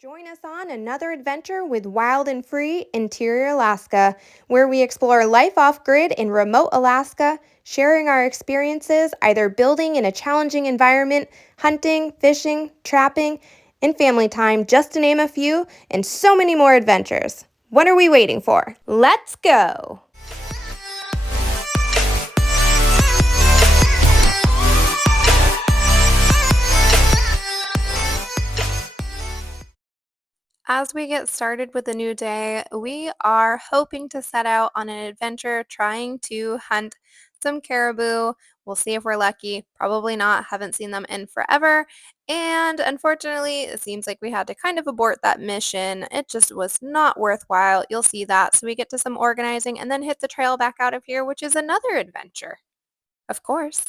Join us on another adventure with Wild and Free Interior Alaska, where we explore life off-grid in remote Alaska, sharing our experiences either building in a challenging environment, hunting, fishing, trapping, and family time, just to name a few, and so many more adventures. What are we waiting for? Let's go! As we get started with a new day, we are hoping to set out on an adventure trying to hunt some caribou. We'll see if we're lucky. Probably not. Haven't seen them in forever. And unfortunately, it seems like we had to kind of abort that mission. It just was not worthwhile. You'll see that. So we get to some organizing and then hit the trail back out of here, which is another adventure. Of course.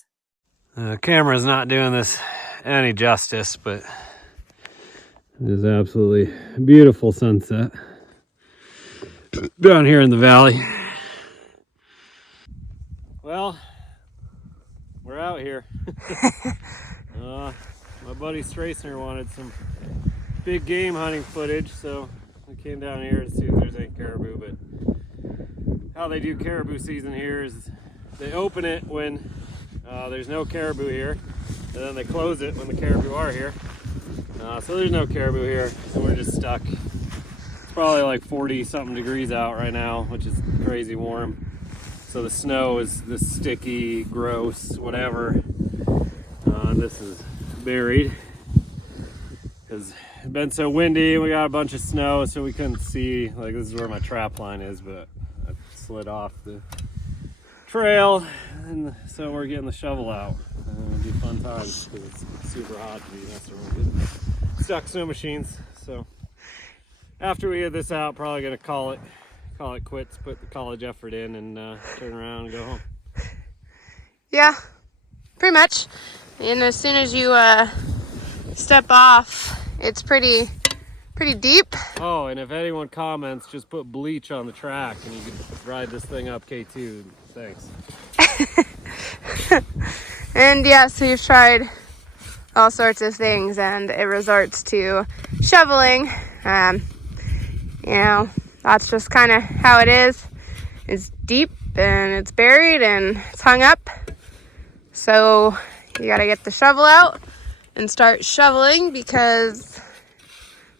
The camera's not doing this any justice, but it is absolutely beautiful sunset down here in the valley. Well, we're out here. My buddy Stracner wanted some big game hunting footage, so we came down here to see if there's any caribou. But how they do caribou season here is they open it when there's no caribou here, and then they close it when the caribou are here. So there's no caribou here, so we're just stuck. It's probably like 40 something degrees out right now, which is crazy warm. So the snow is this sticky, gross, whatever. This is buried because it's been so windy. We got a bunch of snow, so we couldn't see. Like, this is where my trap line is, but I slid off the trail, and so we're getting the shovel out. It'll be fun times because it's super hot to be messing around with stuck snow machines. So after we get this out, probably gonna call it quits, put the college effort in, and turn around and go home. Yeah, pretty much. And as soon as you step off, it's pretty deep. Oh, and if anyone comments, just put bleach on the track and you can ride this thing up K2. Thanks. And yeah, so you've tried all sorts of things, and it resorts to shoveling. That's just kind of how it is. It's deep and it's buried and it's hung up. So you gotta get the shovel out and start shoveling, because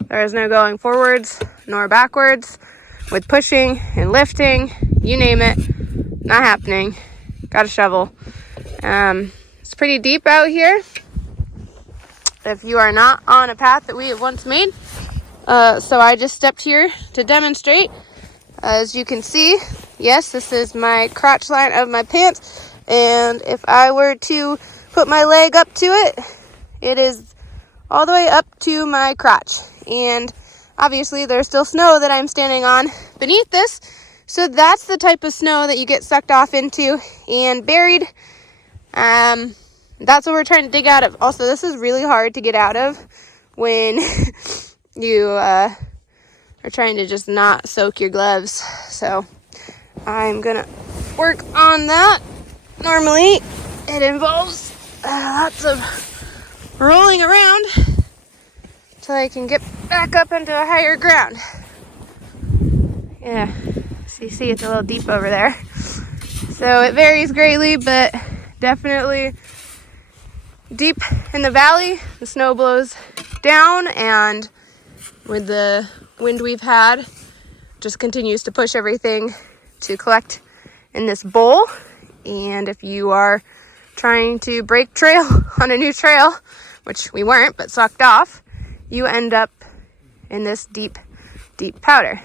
there is no going forwards nor backwards with pushing and lifting, you name it, not happening. Got a shovel. It's pretty deep out here if you are not on a path that we have once made. So I just stepped here to demonstrate. As you can see, yes, this is my crotch line of my pants, and if I were to put my leg up to it, it is all the way up to my crotch. And obviously there's still snow that I'm standing on beneath this, so that's the type of snow that you get sucked off into and buried. That's what we're trying to dig out of. Also, this is really hard to get out of when you are trying to just not soak your gloves. So I'm gonna work on that. Normally it involves lots of rolling around till I can get back up into a higher ground. Yeah, so you see it's a little deep over there. So it varies greatly, but definitely deep in the valley. The snow blows down, and with the wind we've had, just continues to push everything to collect in this bowl. And if you are trying to break trail on a new trail, which we weren't, but sucked off, you end up in this deep powder.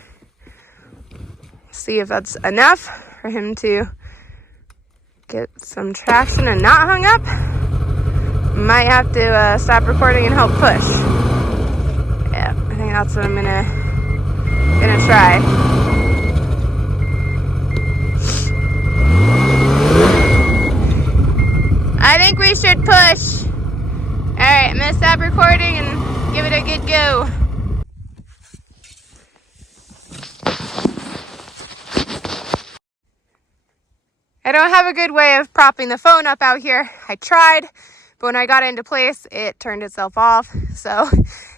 See if that's enough for him to get some traction and not hung up. Might have to stop recording and help push. Yeah, I think that's what I'm gonna try. I think we should push. All right, I'm gonna stop recording and give it a good go. I don't have a good way of propping the phone up out here. I tried, But when I got it into place, it turned itself off. So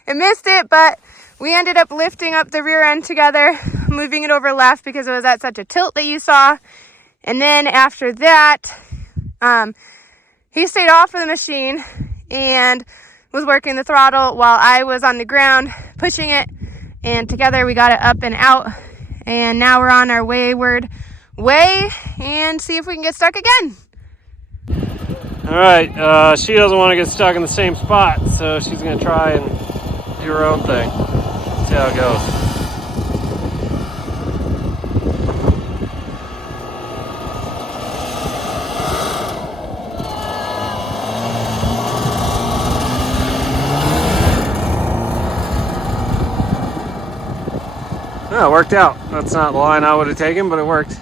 it missed it, but we ended up lifting up the rear end together, moving it over left because it was at such a tilt that you saw. And then after that, he stayed off of the machine and was working the throttle while I was on the ground pushing it. And together we got it up and out. And now we're on our wayward way and see if we can get stuck again. All right, she doesn't want to get stuck in the same spot, so she's going to try and do her own thing. See how it goes. Oh, it worked out. That's not the line I would have taken, but it worked.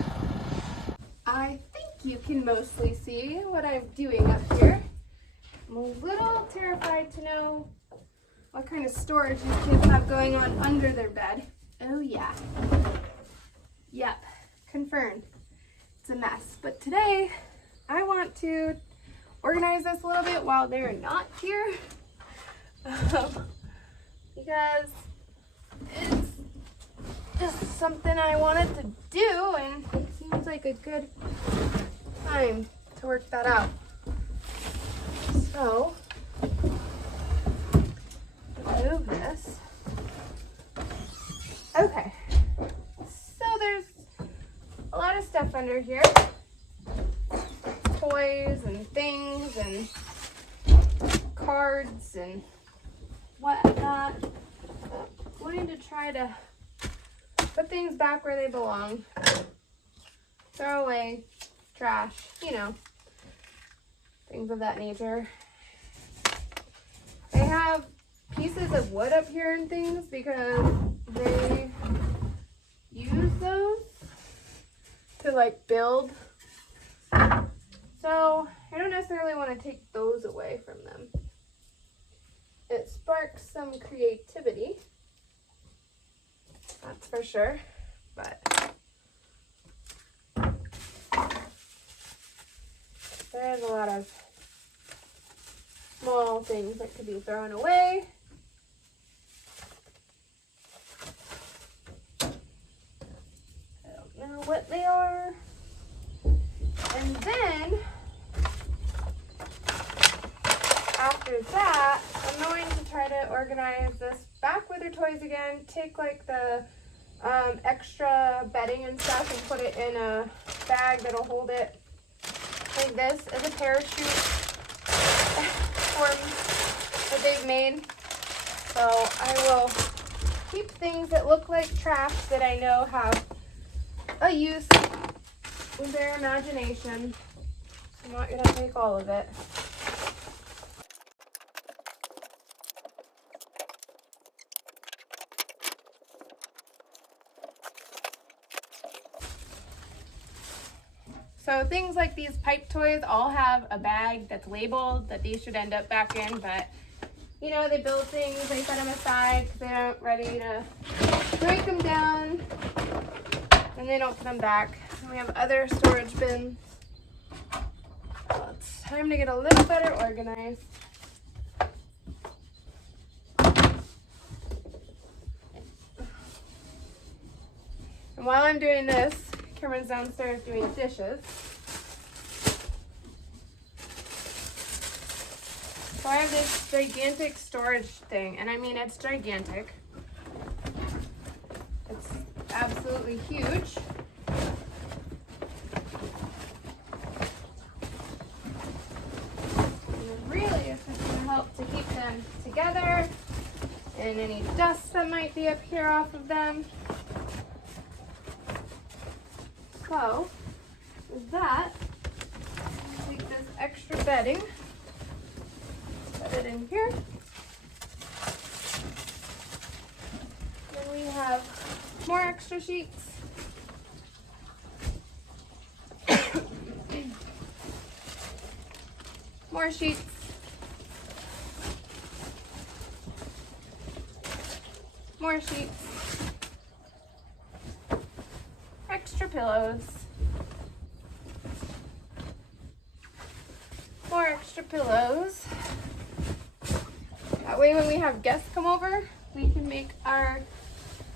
I think you can mostly see what I'm doing up here. I'm a little terrified to know what kind of storage these kids have going on under their bed. Oh yeah. Yep, confirmed. It's a mess. But today, I want to organize this a little bit while they're not here. Because it's just something I wanted to do, and it seems like a good time to work that out. So, move this. Okay, so there's a lot of stuff under here. Toys and things and cards and whatnot. I'm going to try to put things back where they belong. Throw away, trash, you know, things of that nature. They have pieces of wood up here and things because they use those to like build. So I don't necessarily want to take those away from them. It sparks some creativity. That's for sure, but there's a lot of small things that could be thrown away. I don't know what they are. And then, after that, I'm going to try to organize this back with her toys again, take like the extra bedding and stuff and put it in a bag that'll hold it. Like this is a parachute form that they've made. So I will keep things that look like trash that I know have a use with their imagination. I'm not going to take all of it. So things like these pipe toys all have a bag that's labeled that these should end up back in, but you know, they build things, they set them aside because they aren't ready to break them down, and they don't put them back. And we have other storage bins. So it's time to get a little better organized. And while I'm doing this, Cameron's downstairs doing dishes. So I have this gigantic storage thing, and I mean, it's gigantic. It's absolutely huge. And really, it's just going to help to keep them together and any dust that might be up here off of them. So, with that, take this extra bedding, put it in here. Then we have more extra sheets. More sheets. More sheets. Extra pillows. More extra pillows. That way when we have guests come over, we can make our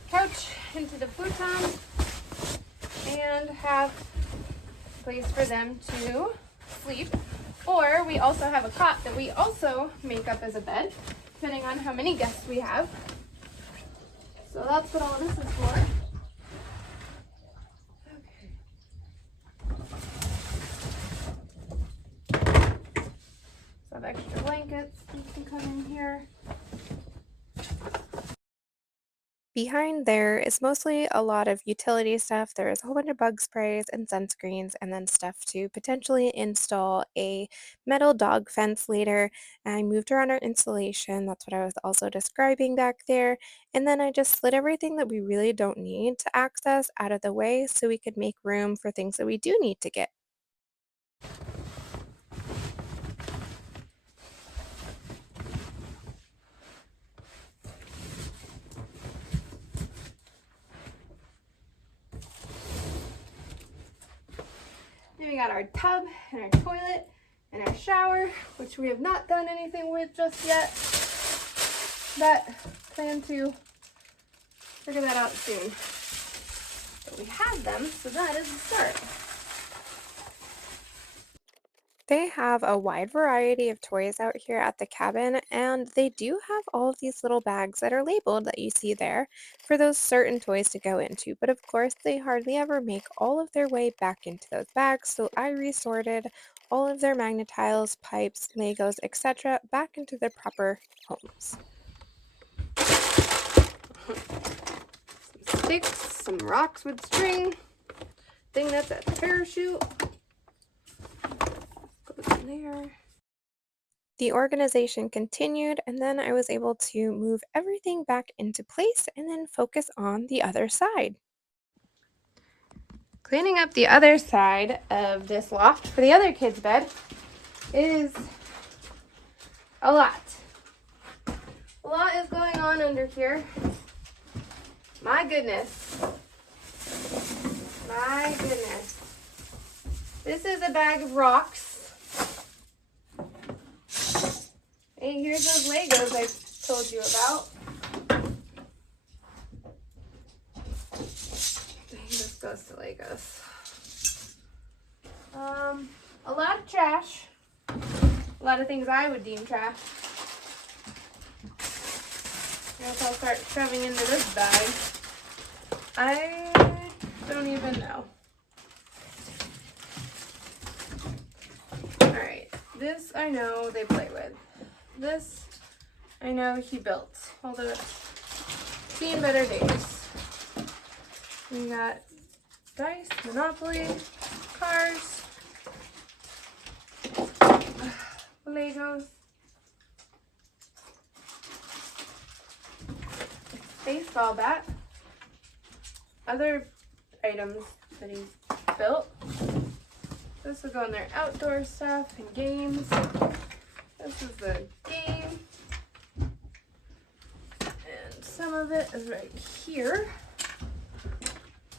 couch into the futon and have a place for them to sleep. Or we also have a cot that we also make up as a bed, depending on how many guests we have. So that's what all this is for. So I have extra blankets, you can come in here. Behind there is mostly a lot of utility stuff. There is a whole bunch of bug sprays and sunscreens, and then stuff to potentially install a metal dog fence later. And I moved around our installation. That's what I was also describing back there. And then I just slid everything that we really don't need to access out of the way so we could make room for things that we do need to get. Then we got our tub and our toilet and our shower, which we have not done anything with just yet, but plan to figure that out soon. But we have them, so that is the start. They have a wide variety of toys out here at the cabin, and they do have all of these little bags that are labeled that you see there for those certain toys to go into. But of course, they hardly ever make all of their way back into those bags, so I resorted all of their magnetiles, pipes, Legos, etc. back into their proper homes. Some sticks, some rocks with string, thing that's a parachute. Goes in there. The organization continued, and then I was able to move everything back into place and then focus on the other side. Cleaning up the other side of this loft for the other kids' bed is a lot. A lot is going on under here. My goodness. My goodness. This is a bag of rocks. And here's those Legos I told you about. This goes to Legos. A lot of trash. A lot of things I would deem trash. I guess I'll start shoving into this bag. I don't even know. Alright, this I know they play with. This I know he built, although it's seen better days. We got dice, Monopoly, cars, Legos, baseball bat, other items that he built. This will go in their outdoor stuff and games. This is the game. And some of it is right here.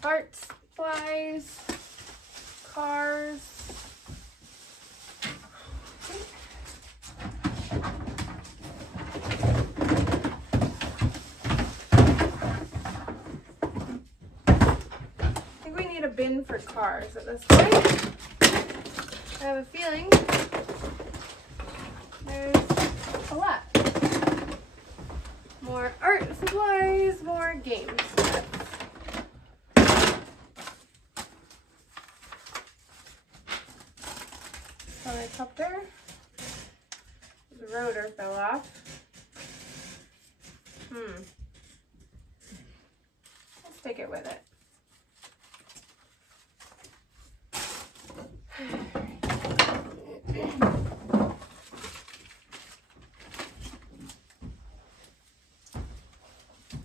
Art supplies, cars. I think we need a bin for cars at this point. I have a feeling there's a lot. More art supplies, more games. Helicopter. The rotor fell off. Let's stick it with it.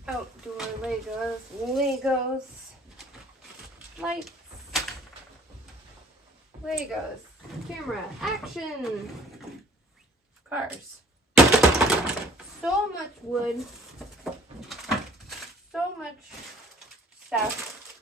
Outdoor Legos, lights, Legos, camera, action, cars. So much wood, so much stuff.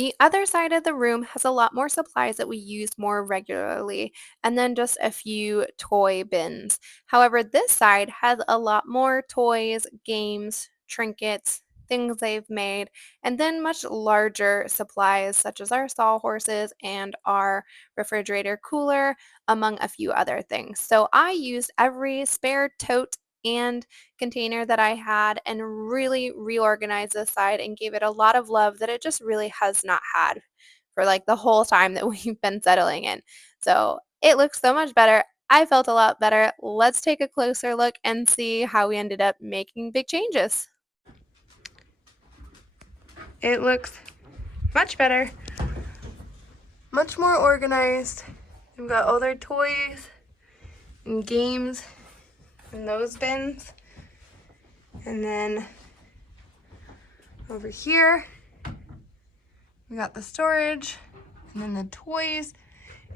The other side of the room has a lot more supplies that we use more regularly, and then just a few toy bins. However, this side has a lot more toys, games, trinkets, things they've made, and then much larger supplies such as our sawhorses and our refrigerator cooler, among a few other things. So I used every spare tote and container that I had and really reorganized this side and gave it a lot of love that it just really has not had for like the whole time that we've been settling in. So it looks so much better. I felt a lot better. Let's take a closer look and see how we ended up making big changes. It looks much better, much more organized. We've got all their toys and games in those bins. And then over here, we got the storage, and then the toys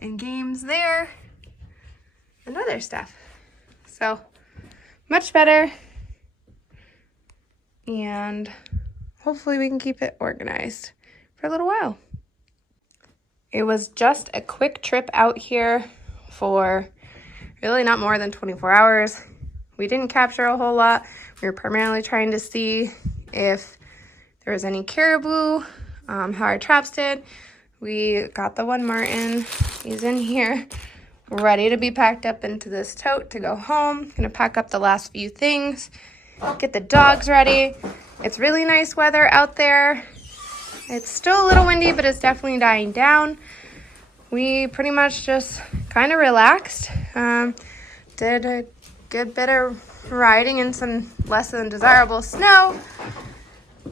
and games there, and other stuff. So much better, and hopefully we can keep it organized for a little while. It was just a quick trip out here for really not more than 24 hours. We didn't capture a whole lot. We were primarily trying to see if there was any caribou, how our traps did. We got the one martin. He's in here, ready to be packed up into this tote to go home. Gonna pack up the last few things, get the dogs ready. It's really nice weather out there. It's still a little windy, but it's definitely dying down. We pretty much just kind of relaxed. Did a good bit of riding in some less than desirable snow.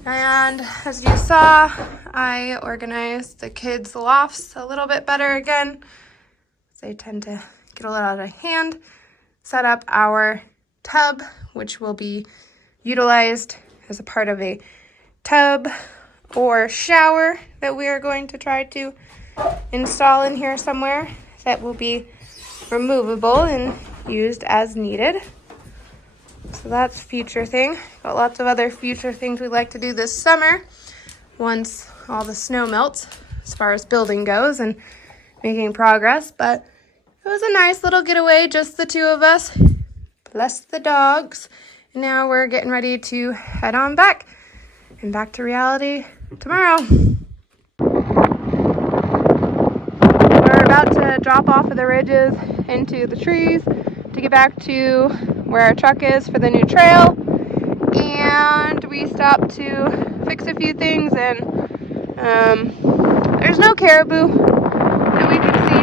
And as you saw, I organized the kids' lofts a little bit better again. They tend to get a little out of hand. Set up our tub, which will be utilized as a part of a tub or shower that we are going to try to install in here somewhere that will be removable and used as needed. So that's a future thing. Got lots of other future things we'd like to do this summer once all the snow melts as far as building goes and making progress. But it was a nice little getaway, just the two of us, plus the dogs. And now we're getting ready to head on back and back to reality tomorrow. We're about to drop off of the ridges into the trees to get back to where our truck is for the new trail. And we stopped to fix a few things, and there's no caribou that we can see.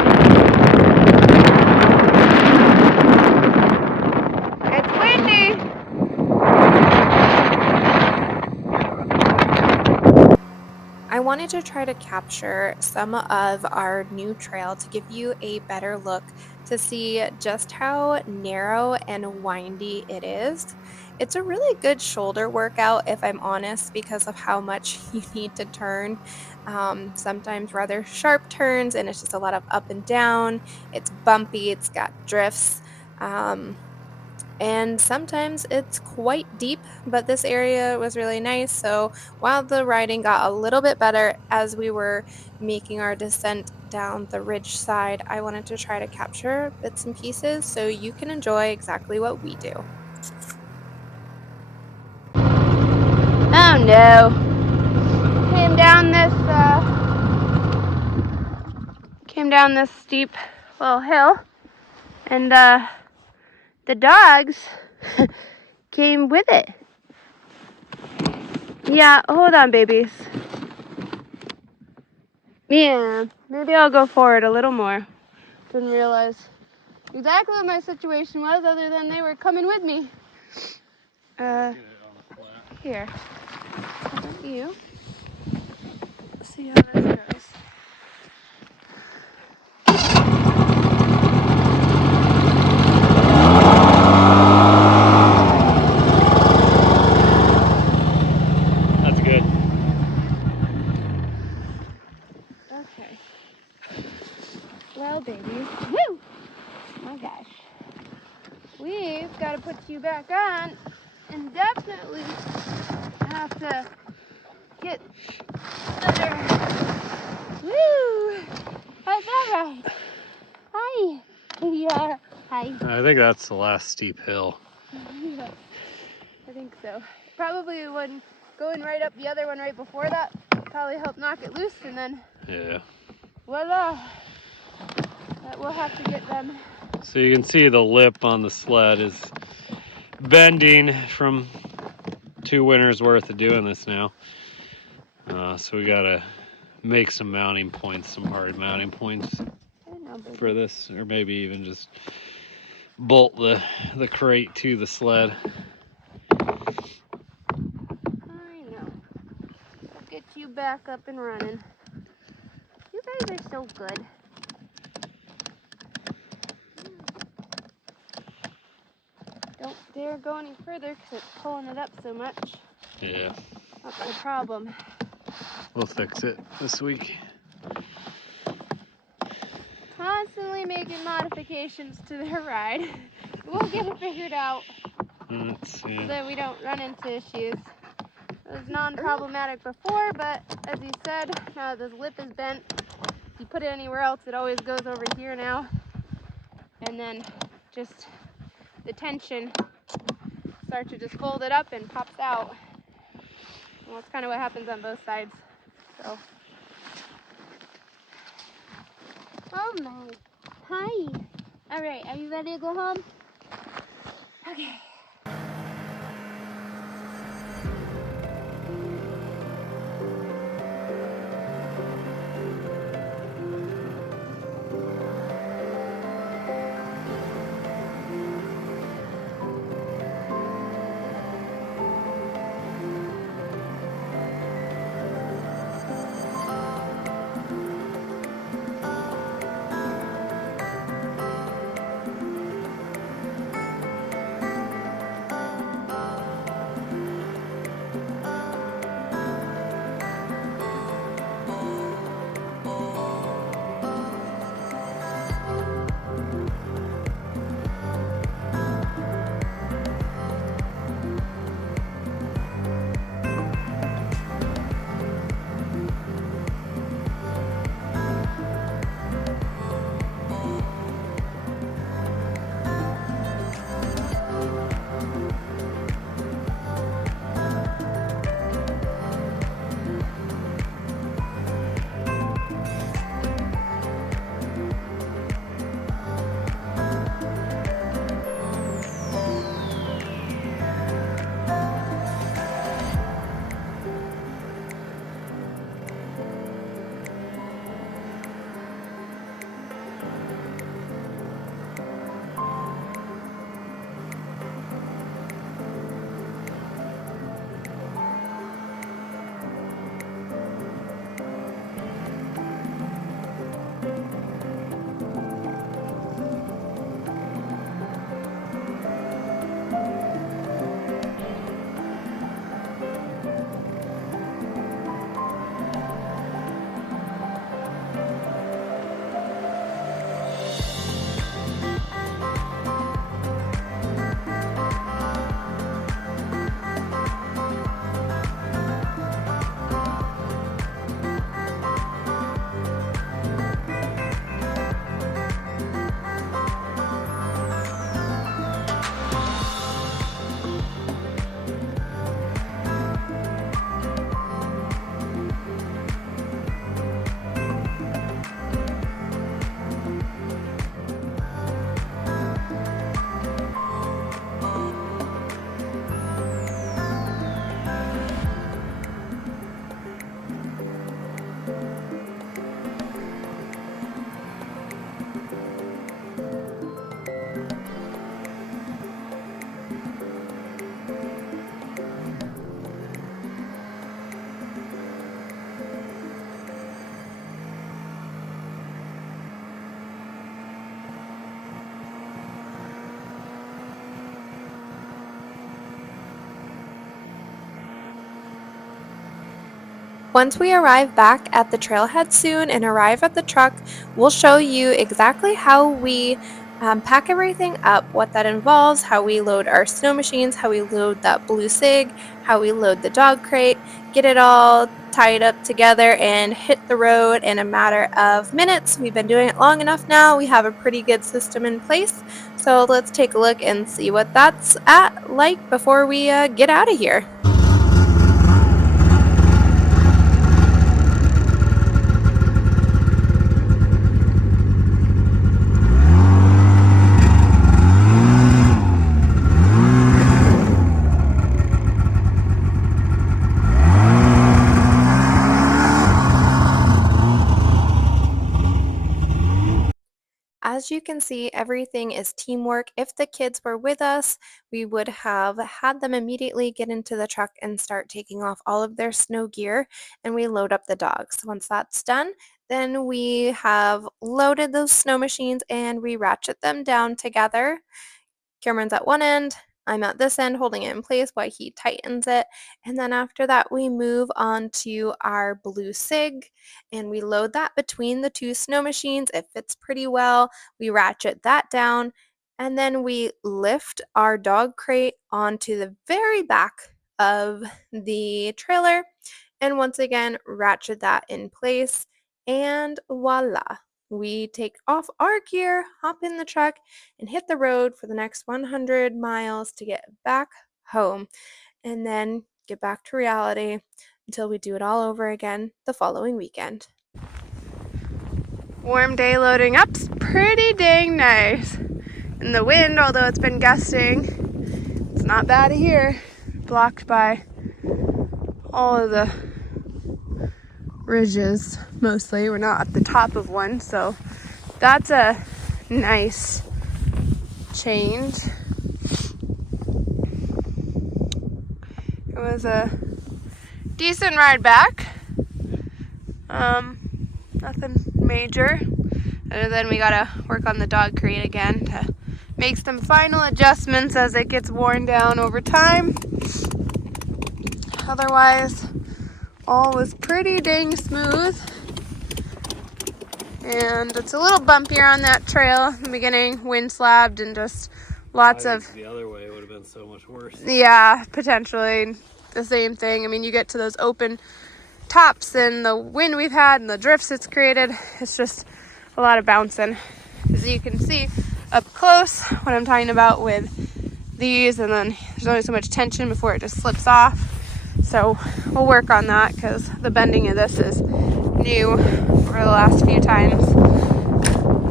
It's windy. I wanted to try to capture some of our new trail to give you a better look to see just how narrow and windy it is. It's a really good shoulder workout, if I'm honest, because of how much you need to turn. Sometimes rather sharp turns, and it's just a lot of up and down. It's bumpy, it's got drifts. And sometimes it's quite deep, but this area was really nice. So while the riding got a little bit better as we were making our descent down the ridge side, I wanted to try to capture bits and pieces so you can enjoy exactly what we do. Oh no. Came down this steep little hill, and the dogs came with it. Yeah, hold on, babies. Yeah, maybe I'll go forward a little more. Didn't realize exactly what my situation was, other than they were coming with me. Here. How about you? Let's see how this goes. That's good. Okay. Well, babies. Woo! Oh gosh. We've got to put you back on, and definitely have to get other Woo! How's that ride? Hi. Yeah. Hi. I think that's the last steep hill. Yeah, I think so. Probably when going right up the other one right before that probably helped knock it loose, and then Yeah. voila. That we'll have to get them. So you can see the lip on the sled is bending from 2 winters worth of doing this now. So we gotta make some mounting points, some hard mounting points for this, or maybe even just bolt the crate to the sled. I know. We'll get you back up and running. You guys are so good. Don't dare go any further because it's pulling it up so much. Yeah. That's the problem. We'll fix it this week. Constantly making modifications to their ride. We'll get it figured out Let's see. so that we don't run into issues. It was non-problematic before, but as you said, now that this lip is bent, if you put it anywhere else, it always goes over here now. And then just the tension starts to just fold it up and pops out. Well, that's kind of what happens on both sides. So. Oh my. Hi. All right, are you ready to go home? Okay. Once we arrive back at the trailhead soon and arrive at the truck, we'll show you exactly how we pack everything up, what that involves, how we load our snow machines, how we load that blue SIG, how we load the dog crate, get it all tied up together and hit the road in a matter of minutes. We've been doing it long enough now. We have a pretty good system in place. So let's take a look and see what that's like before we get out of here. As you can see, everything is teamwork. If the kids were with us, we would have had them immediately get into the truck and start taking off all of their snow gear, and we load up the dogs. Once that's done, then we have loaded those snow machines and we ratchet them down together. Cameron's at one end, I'm at this end holding it in place while he tightens it. And then after that, we move on to our blue SIG and we load that between the two snow machines. It fits pretty well. We ratchet that down and then we lift our dog crate onto the very back of the trailer and once again ratchet that in place and voila. We take off our gear, hop in the truck, and hit the road for the next 100 miles to get back home, and then get back to reality until we do it all over again the following weekend. Warm day loading up's pretty dang nice. And the wind, although it's been gusting, it's not bad here. Blocked by all of the ridges, mostly. We're not at the top of one, so that's a nice change. It was a decent ride back. Nothing major, other than we gotta work on the dog crate again to make some final adjustments as it gets worn down over time. Otherwise, all was pretty dang smooth. And it's a little bumpier on that trail in the beginning, wind slabbed and just lots of... The other way would have been so much worse. Yeah, potentially the same thing. I mean, you get to those open tops and the wind we've had and the drifts it's created, it's just a lot of bouncing. As you can see up close what I'm talking about with these, and then there's only so much tension before it just slips off. So we'll work on that because the bending of this is new for the last few times.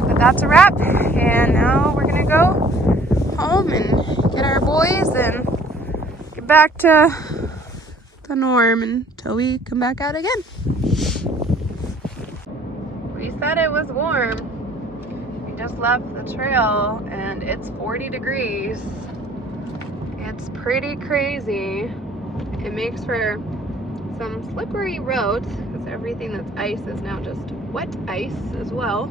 But that's a wrap, and now we're gonna go home and get our boys and get back to the norm until we come back out again. We said it was warm. We just left the trail and it's 40 degrees. It's pretty crazy. It makes for some slippery roads because everything that's ice is now just wet ice as well.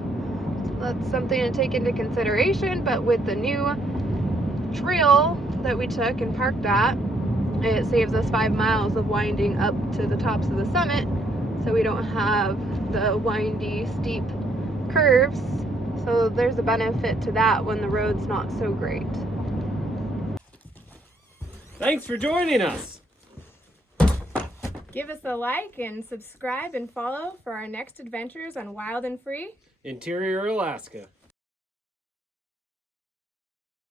So that's something to take into consideration, but with the new trail that we took and parked at, it saves us 5 miles of winding up to the tops of the summit, so we don't have the windy, steep curves. So there's a benefit to that when the road's not so great. Thanks for joining us. Give us a like and subscribe and follow for our next adventures on Wild and Free Interior Alaska.